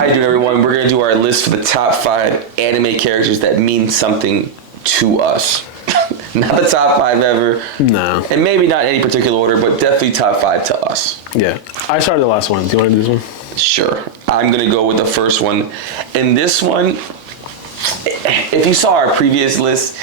How you doing, everyone? We're going to do our list for the top 5 anime characters that mean something to us. Not the top 5 ever. No. And maybe not in any particular order, but definitely top 5 to us. Yeah. I started the last one. Do you want to do this one? Sure. I'm going to go with the first one. And this one, if you saw our previous list,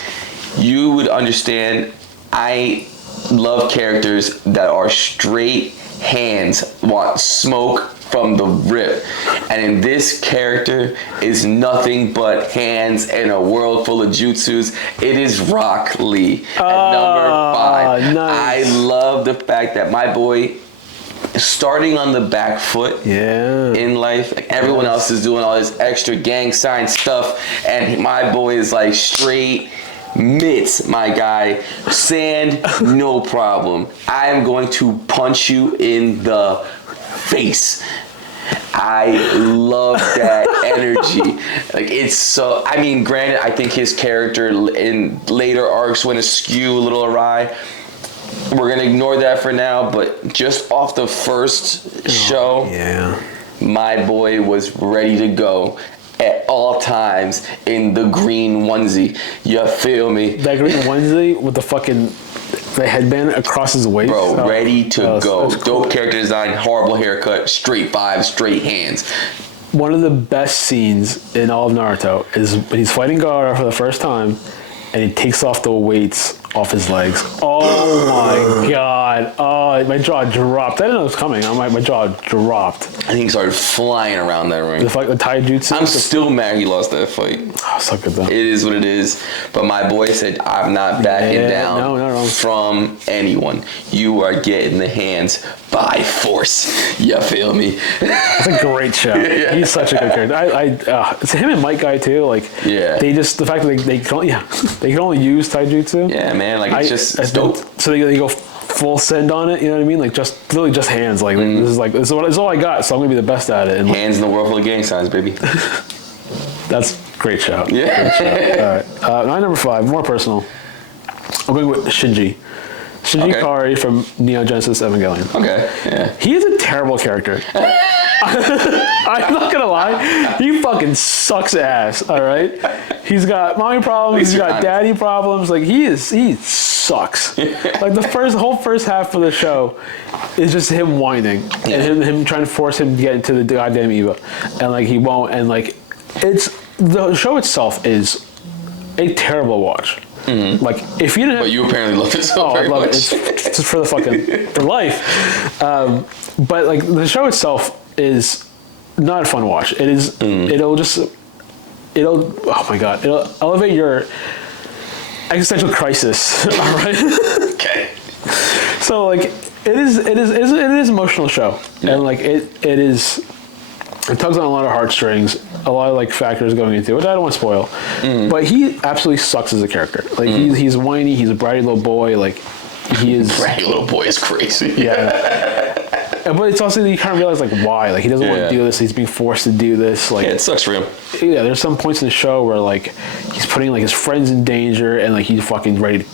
you would understand I love characters that are straight hands, want smoke from the rip. And in this character is nothing but hands and a world full of jutsus. It is Rock Lee at number 5. Nice. I love the fact that my boy starting on the back foot in life. Like everyone else is doing all this extra gang sign stuff, and my boy is like straight mitts, my guy. Sand, no problem. I am going to punch you in the face. I love that energy. Like, it's so, I mean, granted, I think his character in later arcs went askew, a little awry. We're gonna ignore that for now, but just off the first show, my boy was ready to go at all times in the green onesie. You feel me? That green onesie with the headband across his waist. Bro, ready to go. That's cool. Dope character design, horrible haircut, straight vibes, straight hands. One of the best scenes in all of Naruto is when he's fighting Gaara for the first time, and he takes off the weights off his legs. Oh my god. Oh, my jaw dropped. I didn't know it was coming. My jaw dropped. I think he started flying around that ring. The fight with Taijutsu. I'm still mad he lost that fight. Oh, so good though. It is what it is. But my boy said, I'm not backing down from anyone. You are getting the hands by force. You feel me? It's a great show. He's such a good character. It's him and Mike Guy too. Like, they just, the fact that they can only use Taijutsu. Yeah, man. Like, it's dope. So they go full send on it. You know what I mean? Like, just literally just hands. Like, this is all I got. So I'm gonna be the best at it. And hands in the world full of gang signs, baby. That's a great show. Yeah. Great show. All right. My number 5, more personal. I'm going with Shinji. Shinji Ikari from Neon Genesis Evangelion. Okay, yeah. He is a terrible character. I'm not gonna lie. He fucking sucks ass, all right? He's got mommy problems, he's got daddy problems. Like, he sucks. Like, the whole first half of the show is just him whining and him trying to force him to get into the goddamn Eva. And, like, he won't. And, like, the show itself is a terrible watch. Mm-hmm. Like, if you didn't, but you apparently love it so very much. It's for the life. But like, the show itself is not a fun watch. It is. It'll oh my god, it'll elevate your existential crisis. All right. Okay. So like, it is an emotional show, and like it tugs on a lot of heartstrings, a lot of like factors going into it, which I don't want to spoil. But he absolutely sucks as a character. Like, he's whiny, he's a bratty little boy. Like, he is. Bratty little boy is crazy. Yeah. But it's also, you kind of realize like why. Like, he doesn't want to do this. He's being forced to do this. Like, it sucks for him. Yeah, there's some points in the show where like he's putting like his friends in danger, and like he's fucking ready to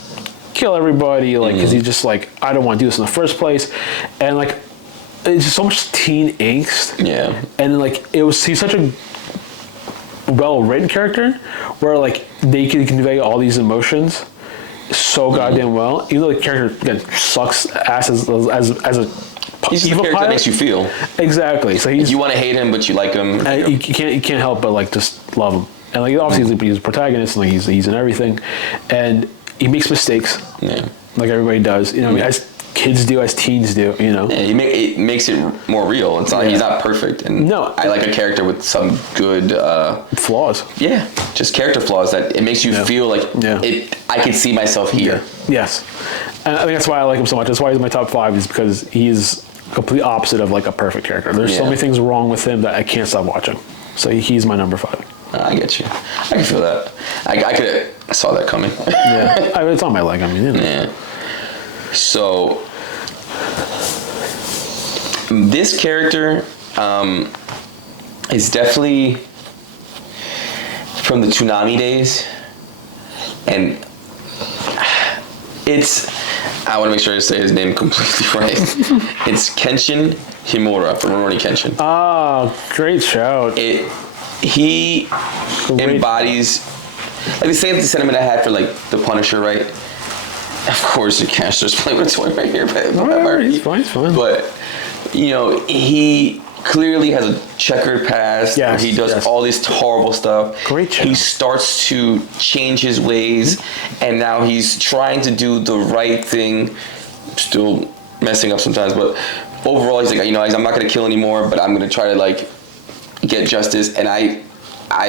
kill everybody. Like, because he's just like, I don't want to do this in the first place, and like. It's just so much teen angst. Yeah. And like, he's such a well-written character where like they can convey all these emotions so goddamn well. Even though the character, again, sucks ass as a he's the character that makes you feel. Exactly. So you want to hate him, but you like him. You can't help but like just love him. And like, obviously he's a protagonist, and like he's in everything, and he makes mistakes. Yeah. Like everybody does. You know, I mean, as kids do, as teens do, you know. Yeah, it makes it more real. It's not, he's not perfect. And no, I like a character with some good flaws. Yeah, just character flaws that it makes you feel like I can see myself here. Yes, and I think that's why I like him so much. That's why he's my top 5, is because he's complete opposite of like a perfect character. There's so many things wrong with him that I can't stop watching. So he's my number 5. I get you. I can feel that. I saw that coming. Yeah, it's on my leg. I mean, you know. Yeah. So, this character is definitely from the Toonami days, and it's I want to make sure I say his name completely right. It's Kenshin Himura from Rurouni Kenshin. Oh, great shout. He embodies like the same sentiment I had for like the Punisher, right? Of course, you can't just play with a toy right here, but whatever. He's fine. But you know, he clearly has a checkered past. Yes, he does all this horrible stuff. Great shout. He starts to change his ways, and now he's trying to do the right thing. Still messing up sometimes, but overall, he's like, you know, I'm not gonna kill anymore, but I'm gonna try to like get justice. And I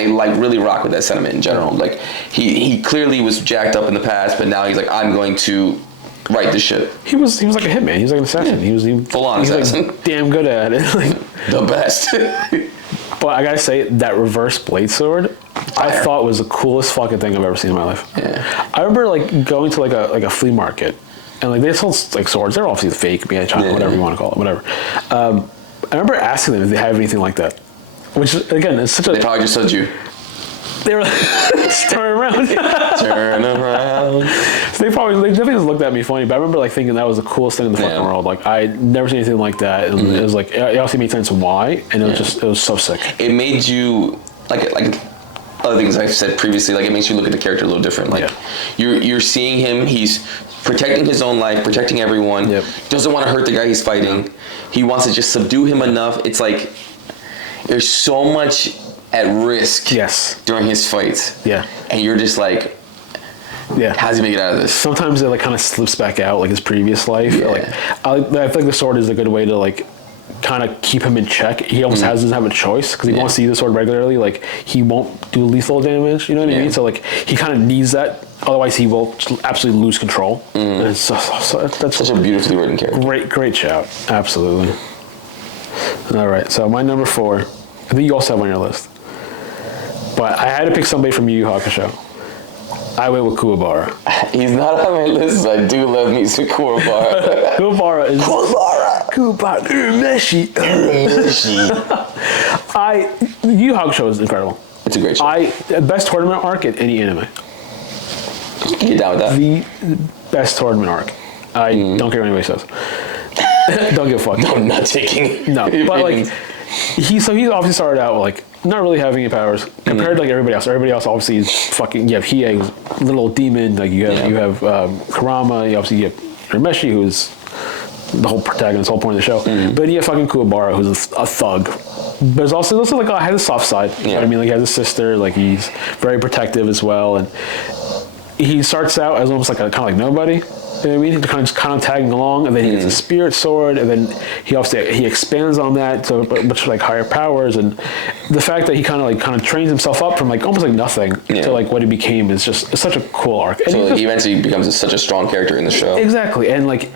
like really rock with that sentiment in general. Like he clearly was jacked up in the past, but now he's like, I'm going to right the ship. He was like a hitman. He was like an assassin. He was full on assassin. Like damn good at it. Like, the best. But I gotta say that reverse blade sword, I thought was the coolest fucking thing I've ever seen in my life. Yeah. I remember like going to like a flea market, and like they sold like swords. They're obviously fake, whatever you want to call it, whatever. I remember asking them if they have anything like that. Which, again, is such a... They probably just said you. They were like, turn around. Turn around. So they definitely just looked at me funny, but I remember like thinking that was the coolest thing in the fucking world. Like, I'd never seen anything like that. And it was like, it obviously made sense why, and it was so sick. It made you, like other things I've said previously, like it makes you look at the character a little different. Like, you're seeing him, he's protecting his own life, protecting everyone, doesn't want to hurt the guy he's fighting. He wants to just subdue him enough. It's like, there's so much at risk during his fights. Yeah. And you're just like, how does he make it out of this? Sometimes it like kind of slips back out like his previous life. Yeah. Like I feel like the sword is a good way to like kind of keep him in check. He almost doesn't have a choice because he wants to use the sword regularly. Like he won't do lethal damage. You know what I mean? So like he kind of needs that. Otherwise, he will absolutely lose control. And it's that's such a beautifully written character. Great shout. Absolutely. All right, so my number 4, I think you also have on your list, but I had to pick somebody from Yu Yu Hakusho. I went with Kuwabara. He's not on my list. I do love me some Kuwabara. Kuwabara is Umeshi. Yu Yu Hakusho is incredible. It's a great show. Best tournament arc in any anime. Get down with that. The best tournament arc. I don't care what anybody says. Don't give a fuck. No, I'm not taking. No, but like he obviously started out like not really having any powers compared to like everybody else. Everybody else obviously is fucking. You have Hiei, who's a little demon. Like you have Kurama. You obviously have Rameshi, who's the whole protagonist, the whole point of the show. But you have fucking Kuwabara, who's a thug. There's also like has a soft side. You know what I mean? Like he has a sister. Like he's very protective as well, and he starts out as almost like a kind of like nobody. You know what I mean? Kind of tagging along, and then he gets a spirit sword, and then he expands on that to much like higher powers, and the fact that he kind of trains himself up from like almost like nothing to like what he became is just such a cool arc. And so he eventually becomes such a strong character in the show. Exactly, and like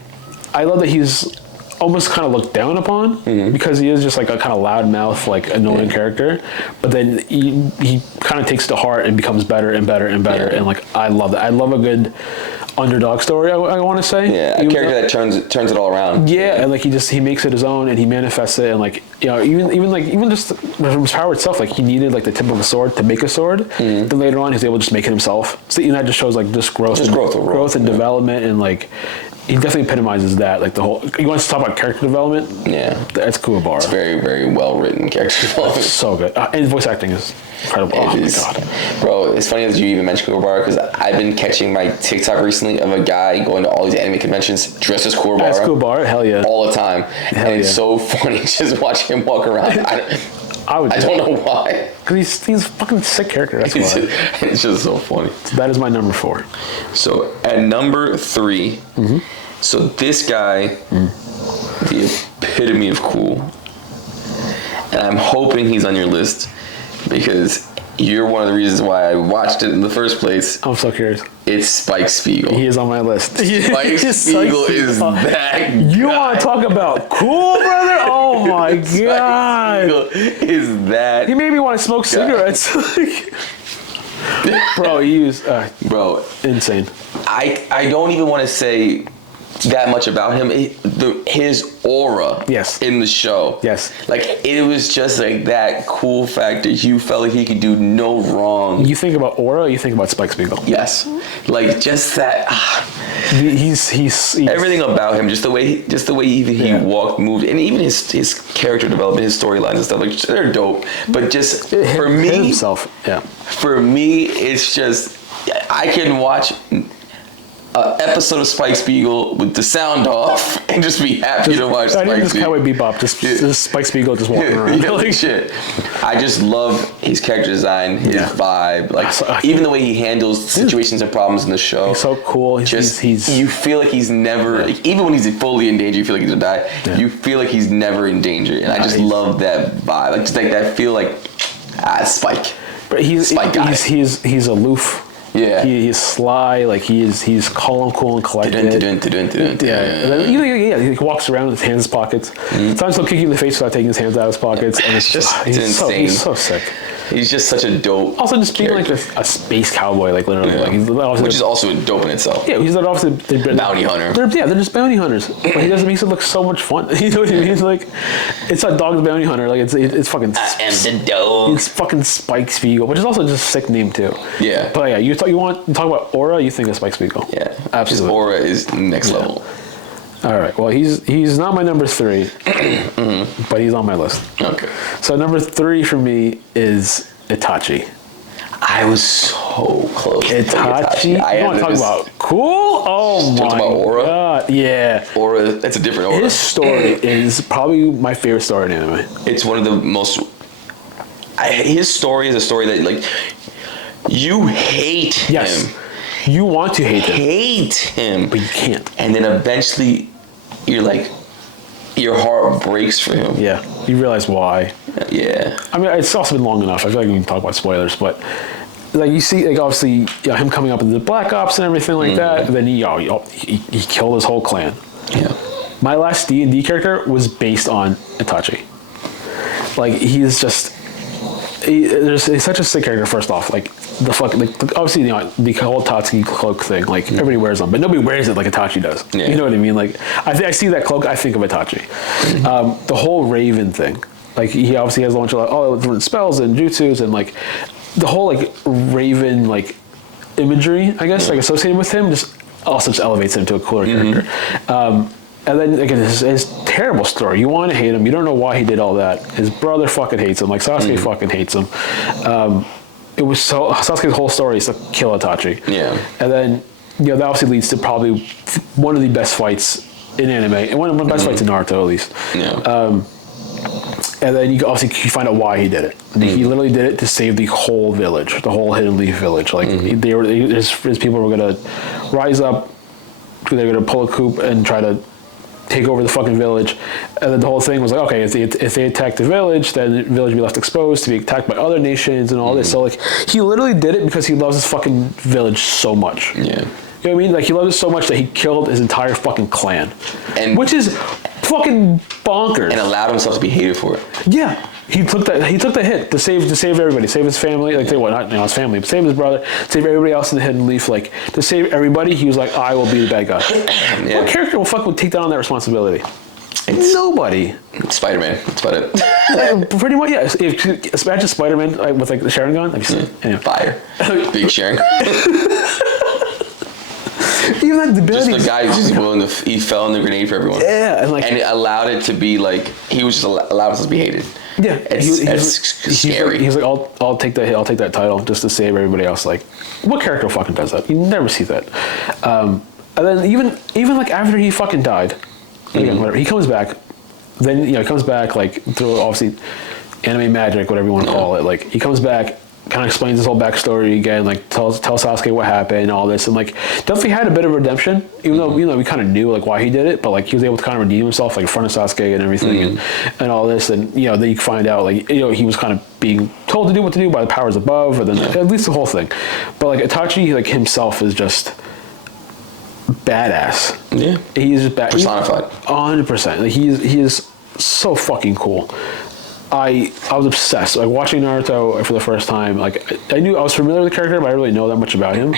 I love that he's almost kind of looked down upon because he is just like a kind of loudmouth, like annoying character, but then he kind of takes it to heart and becomes better and better and better, and like I love that. I love a good underdog story. I want to say, a character that turns it all around. Yeah, and like he makes it his own and he manifests it, and like even just from his power itself, like he needed like the tip of a sword to make a sword. Then later on, he's able to just make it himself. So that just shows like just growth and development, and like he definitely epitomizes that. Like the whole, you want to talk about character development? Yeah, that's Kuwabara. It's very, very well written character development. So good, and voice acting is incredible. Oh my god, bro! It's funny that you even mentioned Kuwabara because I've been catching my TikTok recently of a guy going to all these anime conventions dressed as Kuwabara. As Kuwabara, hell yeah, all the time, it's so funny just watching him walk around. I don't know why. Because he's a fucking sick character. That's why. It's just so funny. That is my number 4. So at number 3, so this guy, the epitome of cool, and I'm hoping he's on your list because you're one of the reasons why I watched it in the first place. I'm so curious. It's Spike Spiegel. He is on my list. Spike Spiegel is that You want to talk about cool, brother? Oh my god. Spike Spiegel is that. He made me want to smoke cigarettes. Bro, he is insane. I don't even want to say that much about him. His aura in the show. Yes. Like, it was just like that cool factor. You felt like he could do no wrong. You think about aura, you think about Spike Spiegel. Yes. Like, just that. He's everything about him, just the way he walked, moved, and even his character development, his storylines and stuff, like, they're dope. But just for me, himself, for me, it's just, I can watch an episode of Spike Spiegel with the sound off and just be happy to watch Spike Spiegel. Just Cowboy Bebop, just Spike Spiegel just walking around. Like, shit. I just love his character design, his vibe, like even the way he handles situations and problems in the show. He's so cool. You feel like he's never, like, even when he's fully in danger, you feel like he's gonna die. Yeah. You feel like he's never in danger, and I just love that vibe. Like, just like that feel like Spike. But he's aloof. Yeah, he's sly. Like he's calm, cool, and collected. He walks around with his hands in his pockets. Sometimes he'll kick you in the face without taking his hands out of his pockets, and it's just insane. He's so sick. He's just such a dope. Also, just being like a space cowboy, like literally, which is also dope in itself. Yeah, he's obviously bounty hunter. They're just bounty hunters, but he doesn't makes it look so much fun. You know what I mean? He's like, it's a dog's bounty hunter. Like it's fucking. I am the dog. It's fucking Spike Spiegel, which is also just a sick name too. Yeah. But yeah, you talk about aura, you think of Spike Spiegel. Yeah, absolutely. His aura is next level. All right. Well, he's not my number 3, but he's on my list. Okay. So number 3 for me is Itachi. I was so close. Itachi. You want to talk about cool? Oh my about aura? God. Yeah. Aura. That's a different aura. His story is probably my favorite story in anime. It's one of the most. His story is a story that, like, you hate him. You want to hate him. Hate him. But you can't. And then eventually, you're like, your heart breaks for him. Yeah. You realize why. Yeah. I mean, it's also been long enough. I feel like we can talk about spoilers, but like you see, like obviously, him coming up into the Black Ops and everything like that. And then he killed his whole clan. Yeah. My last D&D character was based on Itachi. Like he's just, he's such a sick character. First off, like the fucking, like, obviously, the whole Tatsuki cloak thing, like everybody wears them, but nobody wears it like Itachi does. Yeah. You know what I mean? Like I see that cloak, I think of Itachi. The whole Raven thing, like he obviously has a bunch of like, all different spells and jutsus and like the whole like Raven like imagery, I guess, like associated with him, just elevates him to a cooler character. And then again, his terrible story. You want to hate him. You don't know why he did all that. His brother fucking hates him. Like Sasuke fucking hates him. It was so Sasuke's whole story is to kill Itachi. Yeah. And then that obviously leads to probably one of the best fights in anime, and one of the best fights in Naruto at least. Yeah. And then you find out why he did it. He literally did it to save the whole village, the whole Hidden Leaf village. Like his people were gonna rise up, they were gonna pull a coup and try to take over the fucking village, and then the whole thing was like, okay, if they attack the village, then the village will be left exposed to be attacked by other nations and all this. So like, he literally did it because he loves his fucking village so much. Yeah. You know what I mean? Like he loves it so much that he killed his entire fucking clan, which is fucking bonkers. And allowed himself to be hated for it. Yeah. He took the hit to save everybody, save his family, like not his family, but save his brother, save everybody else in the Hidden Leaf, like to save everybody. He was like, I will be the bad guy. Yeah. What character would take down on that responsibility? Nobody. Spider-Man. That's about it. Pretty much, yeah. Imagine Spider-Man with like the Sharingan. Have you seen it? Anyway. Fire. Big Sharingan. Even like the just the guy who's just willing to, he fell in the grenade for everyone. Yeah, and it allowed it to be like, he was just allowed us to be hated. Yeah, it's scary. He's like, I'll take that hit, I'll take that title just to save everybody else. Like, what character fucking does that? You never see that. And then even like after he fucking died, again, whatever, he comes back. Then he comes back like through obviously anime magic, whatever you want to call it. Like he comes back, kind of explains his whole backstory again, like tells Sasuke what happened and all this, and like definitely had a bit of redemption, even though we kind of knew like why he did it, but like he was able to kind of redeem himself like in front of Sasuke and everything, and all this, and then you find out like he was kind of being told to do what to do by the powers above, or then at least the whole thing. But like Itachi like himself is just badass. Yeah, he is just personified. 100%. Like he is so fucking cool. I was obsessed. Like watching Naruto for the first time, like I knew I was familiar with the character, but I didn't really know that much about him.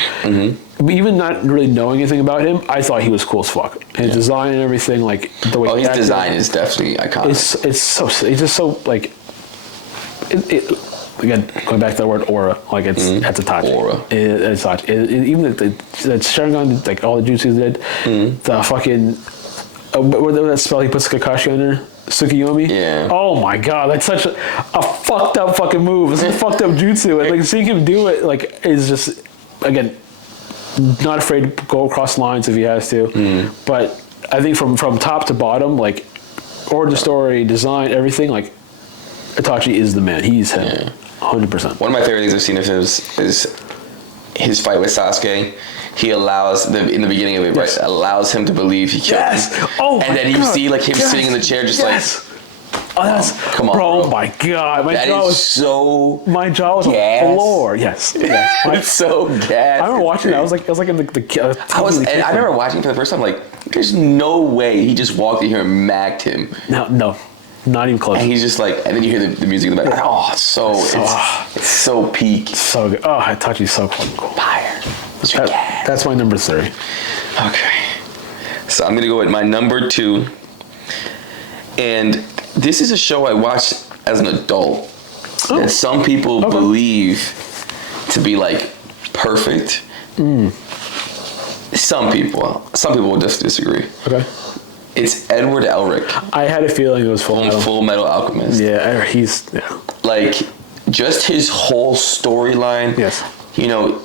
But even not really knowing anything about him, I thought he was cool as fuck. His design and everything, like the way. His design is definitely iconic. It's just so like. Again, going back to the word aura, like it's Itachi. Aura. It's Itachi. Even the Sharingan, like all the jutsus did, the fucking whatever that spell he puts Kakashi under. Tsukiyomi? Yeah. Oh my god, that's such a fucked up fucking move. It's a fucked up jutsu. And like seeing him do it, like, is just, again, not afraid to go across lines if he has to. But I think from top to bottom, like, origin story, design, everything, like, Itachi is the man. He's him. 100%. One of my favorite things I've seen of him is his fight with Sasuke. He allows in the beginning of it, right? Allows him to believe he killed him. Oh, and then you see like him sitting in the chair, just like, oh, that's come on, bro. Oh my god, my jaw was so. My jaw was on the floor. Yes. It's so gas. I remember watching that. I was like in the I remember watching for the first time. Like, there's no way he just walked in here and magged him. No. Not even close. And he's just like, and then you hear the music in the background. Oh, it's so peak. So good. Oh, Itachi's so fucking cool. Fire. That's my number 3. Okay. So I'm going to go with my number 2. And this is a show I watched as an adult. That some people believe to be like perfect. Some people will just disagree. Okay. It's Edward Elric. I had a feeling it was Full Metal Alchemist. Yeah, he's like just his whole storyline. Yes. You know,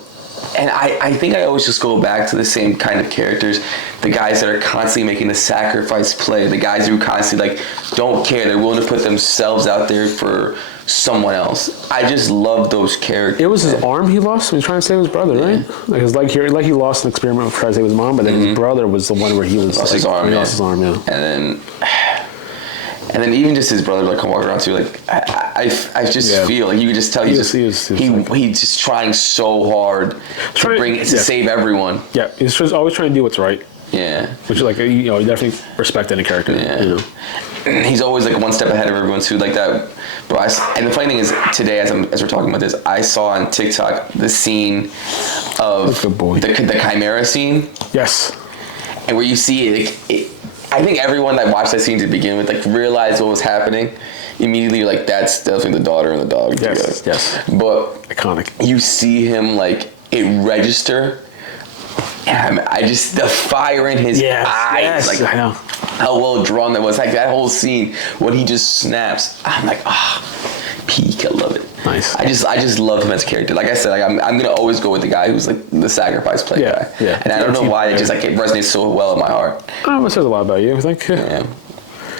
and I think I always just go back to the same kind of characters. The guys that are constantly making the sacrifice play. The guys who constantly like don't care. They're willing to put themselves out there for someone else. I just love those characters. It was his arm he lost when he was trying to save his brother, right? Like he lost an experiment with trying to save his mom, but then his brother was the one where he was lost his arm. He lost his arm, yeah. And then even just his brother like come walking around too, like I just feel like you could just tell he's just trying so hard to save everyone. Yeah, he's just always trying to do what's right. Yeah. Which like you definitely respect any character. Yeah. You know. He's always like one step ahead of everyone too, like that. But and the funny thing is, today as we're talking about this, I saw on TikTok the scene of the Chimera scene. Yes. And where you see it, I think everyone that watched that scene to begin with like realized what was happening. Immediately, you're like, that's definitely the daughter and the dog. Yes. Together. Yes. But iconic. You see him like it register. And the fire in his eyes, like I know how well drawn that was. Like that whole scene when he just snaps. I'm like, peak. I love it. Nice. I just love him as a character. Like I said, like I'm gonna always go with the guy who's like the sacrifice play guy. Yeah. And I don't know why it just like it resonates so well in my heart. It says a lot about you, I think. Yeah,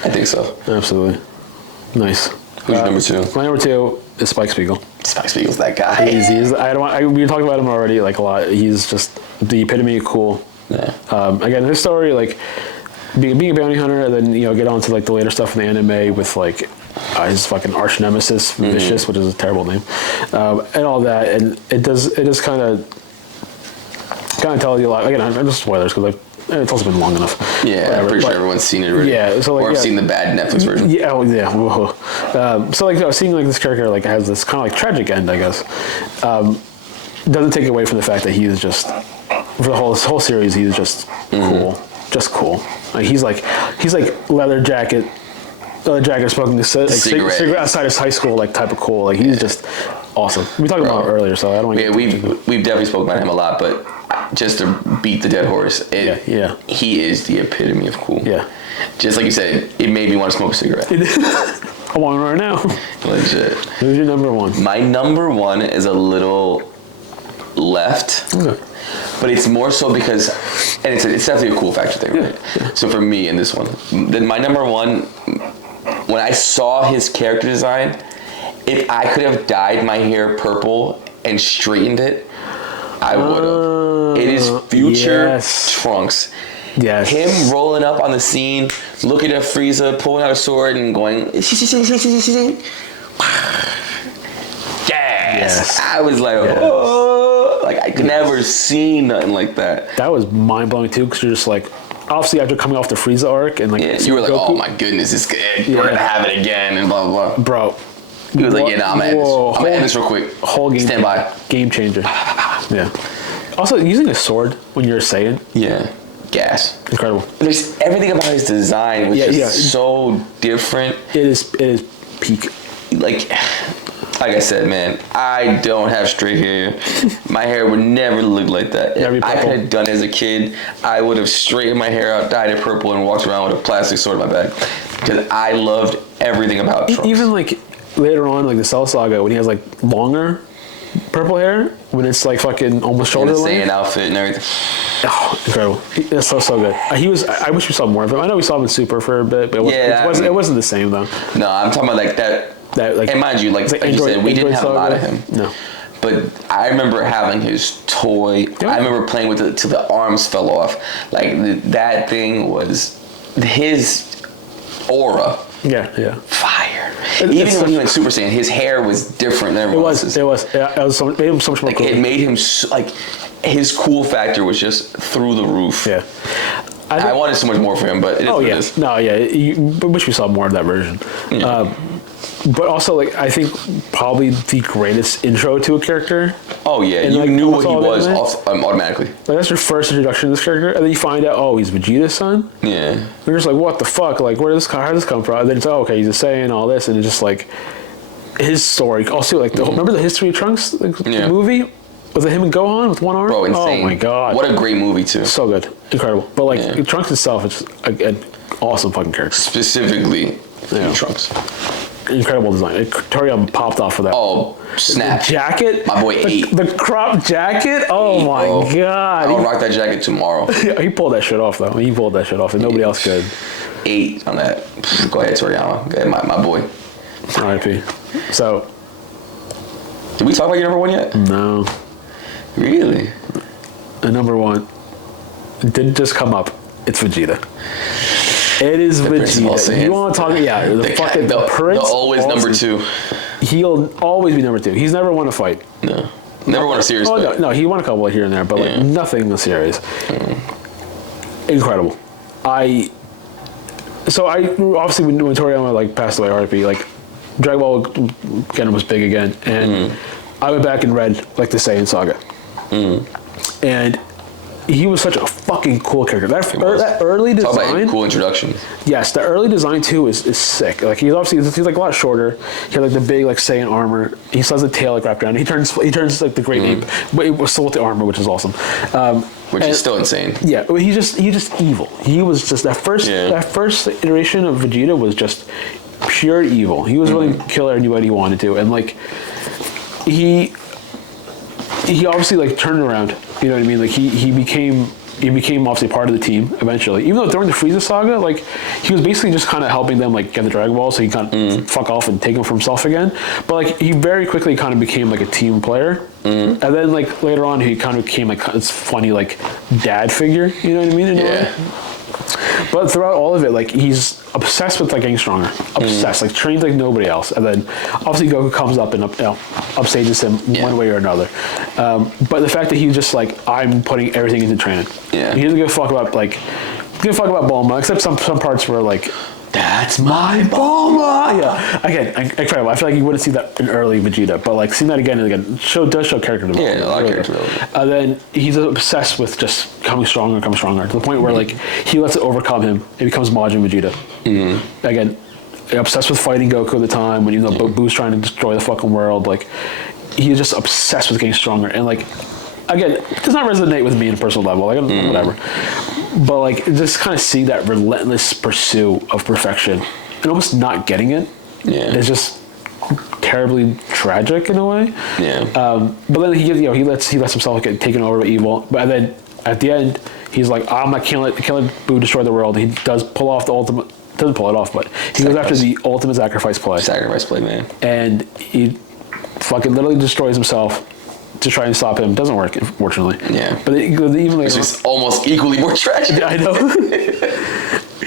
I think so. Absolutely. Nice. Who's your number 2? My number 2 is Spike Spiegel. Spike Spiegel's that guy. He's we talked about him already like a lot. He's just the epitome of cool. Yeah. Again, his story, like being a bounty hunter, and then get on to like the later stuff in the anime with like his fucking arch nemesis Vicious, which is a terrible name, and all that, and it does kind of tell you a lot. Again, I'm just spoilers because it's also been long enough. Yeah, I'm pretty sure everyone's seen it already. Yeah, so like, or I've seen the bad Netflix version. Yeah, so like seeing like this character like has this kind of like tragic end, I guess, doesn't take away from the fact that he is just for the whole series he's just cool. Like he's like leather jacket smoking a cigarette outside his high school like type of cool. Like he's just awesome. We talked about him earlier, so I don't want to. Yeah, we've definitely spoken about him a lot, but just to beat the dead horse, he is the epitome of cool. Yeah. Just like you said, it made me want to smoke a cigarette. I want one right now. Legit. Who's your number 1? My number 1 is a little left. Okay. But it's more so because, and it's definitely a cool factor thing, right? Yeah. So for me in this one, then my number 1, when I saw his character design, if I could have dyed my hair purple and straightened it, I would have. It is future Trunks. Yes. Him rolling up on the scene, looking at Frieza, pulling out a sword and going, yes. I was like, oh, like I could never seen nothing like that. That was mind blowing too, because you're just like, obviously after coming off the Frieza arc and like you were like, Goku, oh my goodness, we're gonna have it again and blah blah blah. bro. He was like, yeah, nah, I'm gonna end this real quick. Whole game. Stand by. Game changer. Yeah. Also, using a sword when you're Saiyan. Yeah. Gas. Incredible. There's everything about his design was just so different. It is peak. Like I said, man, I don't have straight hair. My hair would never look like that. If I could have done it as a kid, I would have straightened my hair out, dyed it purple, and walked around with a plastic sword in my bag. Because I loved everything about Trunks. Even like later on, like the Cell Saga, when he has like longer purple hair, when it's like fucking almost shoulder length. And the Saiyan outfit and everything. Oh, incredible! It's so good. I wish we saw more of him. I know we saw him in Super for a bit, but it wasn't the same though. No, I'm talking about like that. Like, and mind you, like you said, we didn't have a lot of him. No. But I remember having his toy. Yeah. I remember playing with it till the arms fell off. Like that thing was his aura. Yeah. Fire. Even when he went Super Saiyan, his hair was different than everyone else's. It was. Yeah, it made him so much more cool. It made him like his cool factor was just through the roof. Yeah. I wanted so much more for him, but it is what it is. No, yeah. I wish we saw more of that version. Yeah. But also, like, I think probably the greatest intro to a character. Oh, yeah. You like, knew what he was automatically. Like, that's your first introduction to this character. And then you find out, oh, he's Vegeta's son? Yeah. You're just like, what the fuck? Like, how did this come from? And then it's, oh, okay, he's a Saiyan, all this. And it's just like, his story. Also, like, remember the History of Trunks the movie? Was it him and Gohan with one arm? Bro, insane. Oh, my God. What a great movie, too. So good. Incredible. But, like, Trunks itself is an awesome fucking character. Specifically, Trunks. Incredible design. Toriyama popped off of that. Oh, snap. The jacket. My boy ate. The crop jacket. Oh my God. I'll rock that jacket tomorrow. He pulled that shit off though. He pulled that shit off and nobody else could. 8 on that. Go ahead, Toriyama. Go ahead, my boy. R.I.P. So. Did we talk about your number 1 yet? No. Really? The number 1 didn't just come up. It's Vegeta. It is Vegeta. You want to talk? Yeah, the Prince. Always number 2. He'll always be number 2. He's never won a fight. No, never won a series fight. No, he won a couple here and there, but like nothing in the series. Incredible. So obviously when Toriyama like passed away, R.I.P. Like Dragon Ball again was big again, and I went back and read like the Saiyan saga, and. He was such a fucking cool character. That early design. Talk about cool introduction. Yes, the early design too is sick. Like he's like a lot shorter. He had like the big like Saiyan armor. He still has the tail like wrapped around. He turns like the Great Ape, but it was still with the armor, which is awesome. Which is still insane. Yeah, he's just evil. He was just that first iteration of Vegeta was just pure evil. He was willing to kill anybody he wanted to, and like he obviously like turned around. You know what I mean? Like he became obviously part of the team eventually. Even though during the Frieza saga, like he was basically just kind of helping them like get the Dragon Ball, so he kind of fuck off and take them for himself again. But like he very quickly kind of became like a team player, and then like later on he kind of became like this funny like dad figure. You know what I mean? But throughout all of it, like he's obsessed with like getting stronger, obsessed, like trains like nobody else. And then obviously Goku comes up and upstages him one way or another. But the fact that he's just like, I'm putting everything into training. Yeah, he doesn't give a fuck about Bulma, except some parts where like. That's my Bulma! Yeah. Again, incredible. I feel like you wouldn't see that in early Vegeta, but like seeing that again and again does show character development. Yeah, a lot of character development. And then he's obsessed with just becoming stronger to the point where like he lets it overcome him and becomes Majin Vegeta. Again, obsessed with fighting Goku at the time when Boo's trying to destroy the fucking world. Like he's just obsessed with getting stronger and like again, it does not resonate with me on a personal level. Like whatever. But like just kind of see that relentless pursuit of perfection and almost not getting it is just terribly tragic in a way. Yeah. But then he lets himself get taken over by evil. But then at the end he's like, I'm not can't let Boo destroy the world. He does pull off the ultimate. Doesn't pull it off, but he goes after the ultimate sacrifice play. Sacrifice play, man. And he fucking literally destroys himself. To try and stop him. Doesn't work, unfortunately. Yeah. But even like it's just almost equally more tragic. I know.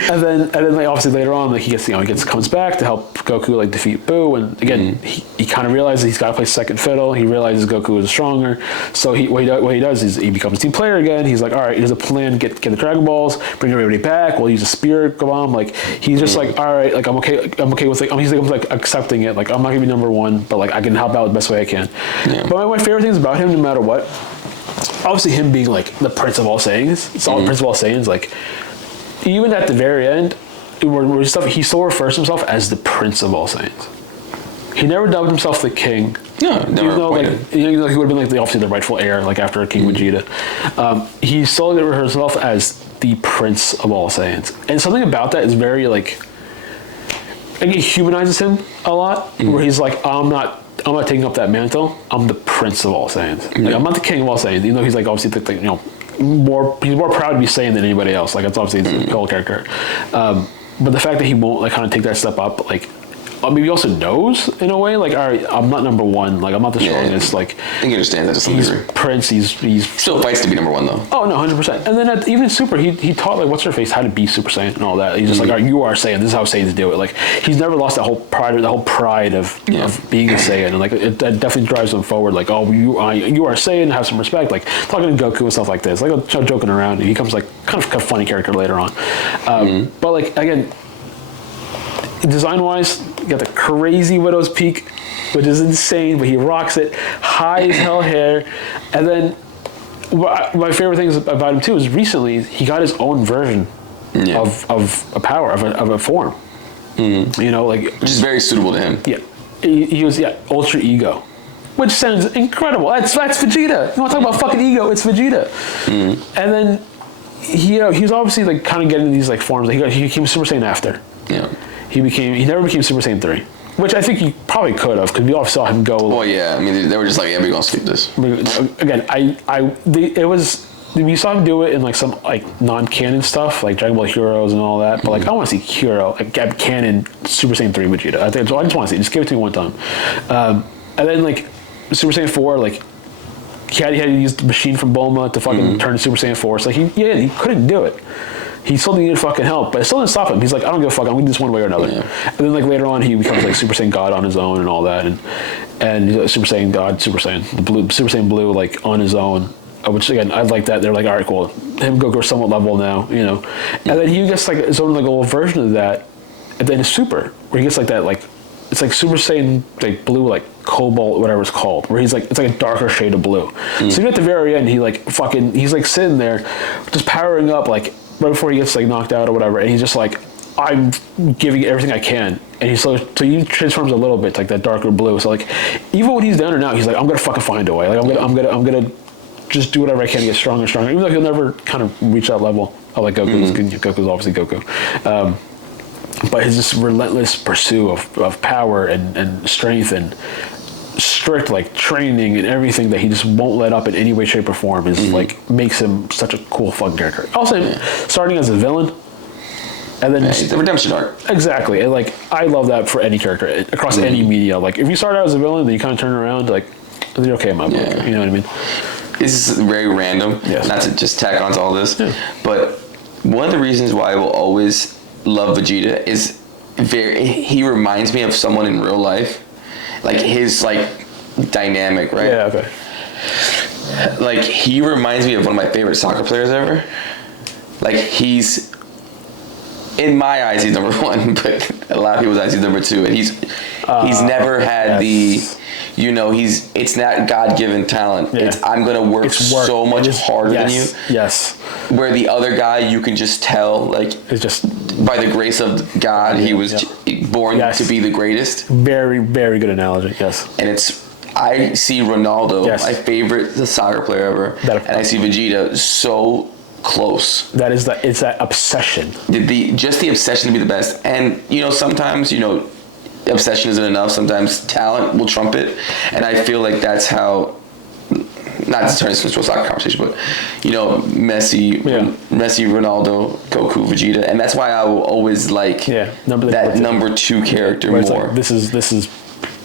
And then like obviously later on, like he comes back to help Goku like defeat Boo, and again he kind of realizes he's got to play second fiddle. He realizes Goku is stronger, so what he does is he becomes a team player again. He's like, all right, here's a plan: get the Dragon Balls, bring everybody back. We'll use a spirit bomb. Like he's just like, all right, like I'm okay with like he's like accepting it. Like I'm not gonna be number one, but like I can help out the best way I can. Yeah. But my favorite things about him, no matter what, obviously him being like the Prince of all Saiyans. It's all Prince of all Saiyans. Like even at the very end, he still refers to himself as the Prince of all Saiyans. He never dubbed himself the King. No, never. Even though, like, he would have been like obviously the rightful heir, like after King Vegeta. He still refers to himself as the Prince of all Saiyans, and something about that is very like it humanizes him a lot. Where he's like, I'm not taking up that mantle. I'm the Prince of all Saiyans. Like, I'm not the King of all Saiyans. Even though he's like obviously he's more proud to be Saiyan than anybody else. Like it's obviously his whole character. But the fact that he won't like kind of take that step up, like maybe he also knows in a way, like, all right, I'm not number one, like I'm not the strongest. Like I think he understands that to some degree. Prince. He's still fights to be number one though. Oh no, 100%. And then even Super, he taught like what's her face how to be Super Saiyan and all that. He's just like, all right, you are Saiyan. This is how Saiyans do it. Like he's never lost that whole pride of being a Saiyan, and like it definitely drives him forward. Like, oh, you are Saiyan. Have some respect. Like talking to Goku and stuff like this. Like joking around. He becomes like kind of a funny character later on. But like again, design wise, you got the crazy Widow's Peak, which is insane, but he rocks it. High as hell hair. And then my favorite things about him too is recently he got his own version of a power, of a form. You know, like which is very suitable to him. Yeah. He was Ultra Ego. Which sounds incredible. That's Vegeta. You want to talk about fucking ego, it's Vegeta. And then he was obviously like kind of getting these like forms. He became Super Saiyan after. Yeah. He never became Super Saiyan 3, which I think he probably could have, because we all saw him go. Well, yeah, I mean, they were just like, yeah, we're gonna skip this. Again, we saw him do it in like some like non-canon stuff, like Dragon Ball Heroes and all that. But like, I want to see Hero, like canon Super Saiyan 3 Vegeta. I just want to see it. Just give it to me one time. And then like Super Saiyan 4, like he had to use the machine from Bulma to fucking turn to Super Saiyan 4. So he couldn't do it. He still needed fucking help, but it still didn't stop him. He's like, I don't give a fuck. I'm gonna do this one way or another. Yeah. And then like later on, he becomes like Super Saiyan God on his own and all that, and Super Saiyan God, Super Saiyan Blue, like on his own. Which again, I like that. They're like, all right, cool. Him and Goku are somewhat level now, you know. And then he gets like his own like little version of that, and then Super, where he gets like that like. It's like Super Saiyan like blue, like cobalt, whatever it's called, where he's like, it's like a darker shade of blue. So even at the very end, he's like sitting there, just powering up, like right before he gets like knocked out or whatever, and he's just like, I'm giving everything I can, and so he transforms a little bit, like that darker blue. So like, even when he's down or now, he's like, I'm gonna fucking find a way. Like I'm gonna just do whatever I can to get stronger and stronger, even though he'll never kind of reach that level. I like Goku. Goku's obviously Goku. But his just relentless pursuit of power and strength and strict like training and everything that he just won't let up in any way, shape, or form is like makes him such a cool fucking character. Also, starting as a villain and then the redemption arc. Exactly, and like I love that for any character across any media. Like if you start out as a villain, then you kind of turn around like you're okay in my book. You know what I mean? This is very random. Not to just tack onto all this, but one of the reasons why I will always love Vegeta is he reminds me of someone in real life, like his like dynamic, right? Yeah, okay. Like he reminds me of one of my favorite soccer players ever. Like he's, in my eyes, he's number one, but a lot of people's eyes he's number two, and he's never had it's not God-given talent. Yeah. It's I'm gonna work so much harder than you. Yes. Where the other guy, you can just tell, like, it's just by the grace of God, he was born to be the greatest. Very, very good analogy. Yes. And I see Ronaldo, my favorite soccer player ever, and I see Vegeta so close. It's that obsession. Just the obsession to be the best, and sometimes obsession isn't enough. Sometimes talent will trump it, and I feel like that's how. Not to turn this into a soccer conversation, but Messi, Ronaldo, Goku, Vegeta, and that's why I will always like that number two character more. Like, this is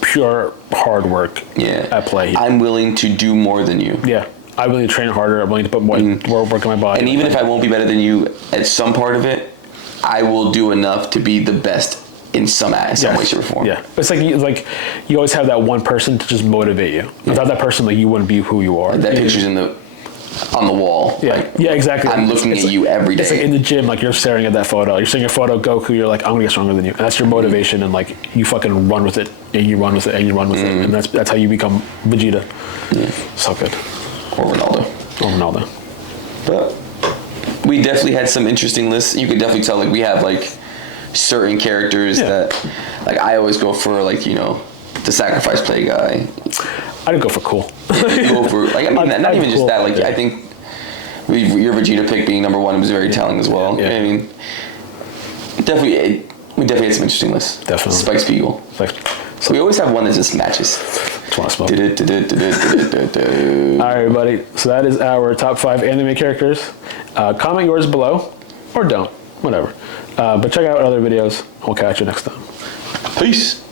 pure hard work at play here. I'm willing to do more than you. Yeah, I'm willing to train harder. I'm willing to put more work in my body. And even if I won't be better than you at some part of it, I will do enough to be the best in some way, shape, or form. Yeah, it's like you always have that one person to just motivate you. Without that person, like you wouldn't be who you are. That picture's on the wall. Yeah, like, yeah, exactly. I'm looking at you every day. It's like in the gym, like you're staring at that photo. You're seeing a photo of Goku. You're like, I'm gonna get stronger than you. And that's your motivation, and like you fucking run with it, and you run with it, and you run with it, and that's how you become Vegeta. Yeah. So good. Or Ronaldo. But we definitely had some interesting lists. You could definitely tell, like we have like certain characters that, like I always go for, like, you know, the sacrifice play guy. I'd go for cool. Go for, like, I mean, not even just that. Like, I think your Vegeta pick being number one was very telling as well. Yeah. I mean, we definitely had some interesting lists. Definitely. Spike Spiegel. So we always have one that just matches. All right, everybody. So that is our top 5 anime characters. Comment yours below, or don't. Whatever. But check out other videos. We'll catch you next time. Peace.